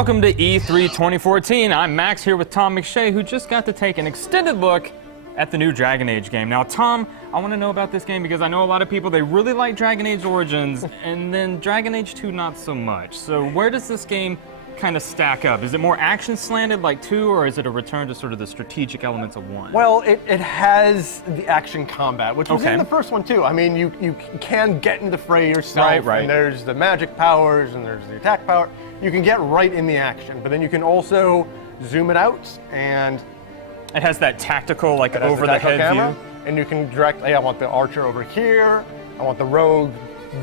Welcome to E3 2014. I'm Max here with Tom McShay, who just got to take an extended look at the new Dragon Age game. Now, Tom, I want to know about this game because I know a lot of people, they really like Dragon Age Origins, and then Dragon Age 2 not so much. So where does this game kind of stack up? Is it more action-slanted like 2, or is it a return to sort of the strategic elements of 1? Well, it has the action combat, which was in the first one too. I mean, you can get into the fray yourself, right. And there's the magic powers, and there's the attack power. You can get right in the action, but then you can also zoom it out, and it has that tactical, like over-the-head camera, view. and you can direct, hey, I want the archer over here, I want the rogue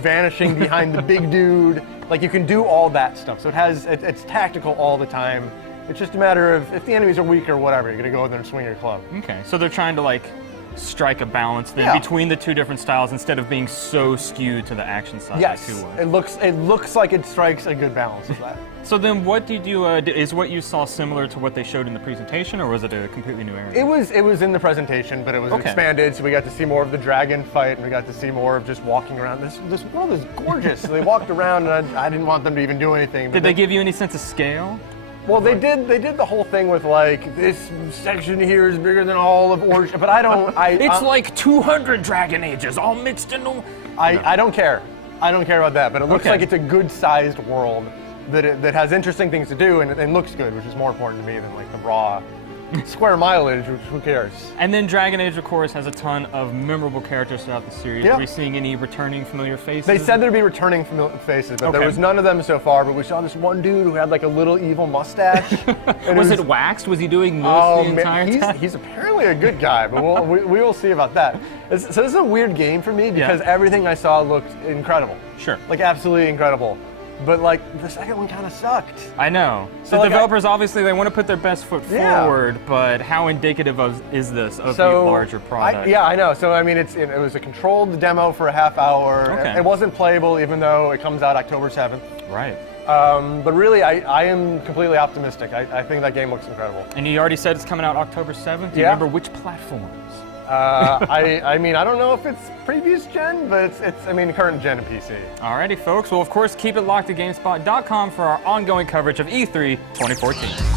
vanishing behind the big dude. Like, you can do all that stuff. So it's tactical all the time. It's just a matter of, if the enemies are weak or whatever, you're gonna go in there and swing your club. Okay, so they're trying to like strike a balance then between the two different styles instead of being so skewed to the action side. Yes, it looks like it strikes a good balance of that. So then what did you, is what you saw similar to what they showed in the prepresentation, or was it a completely new area? It was in the presentation, but it was expanded, so we got to see more of the dragon fight, and we got to see more of just walking around. This world is gorgeous. So they walked around, and I didn't want them to even do anything. Did they give you any sense of scale? Well, they did the whole thing with like, this section here is bigger than all of Origin, but I don't. It's like 200 Dragon Ages all mixed into. I don't care. I don't care about that, but it looks like it's a good-sized world that has interesting things to do and looks good, which is more important to me than like the raw square mileage, which who cares? And then Dragon Age, of course, has a ton of memorable characters throughout the series. Are we seeing any returning familiar faces? They said there'd be returning familiar faces, but there was none of them so far. But we saw this one dude who had like a little evil mustache. Was it waxed? Was he doing moves the entire time? He's apparently a good guy, but we will see about that. So this is a weird game for me because everything I saw looked incredible. Sure. Like absolutely incredible. But like the second one kind of sucked. I know. So the developers obviously they want to put their best foot forward, but how indicative is this of the larger product? I know. So I mean, it was a controlled demo for a half hour. It wasn't playable, even though it comes out October 7th. Right. But really, I am completely optimistic. I think that game looks incredible. And you already said it's coming out October 7th. Do you remember which platforms? I mean, I don't know if it's previous gen, but it's current gen and PC. Alrighty, folks. Well, of course, keep it locked to GameSpot.com for our ongoing coverage of E3 2014.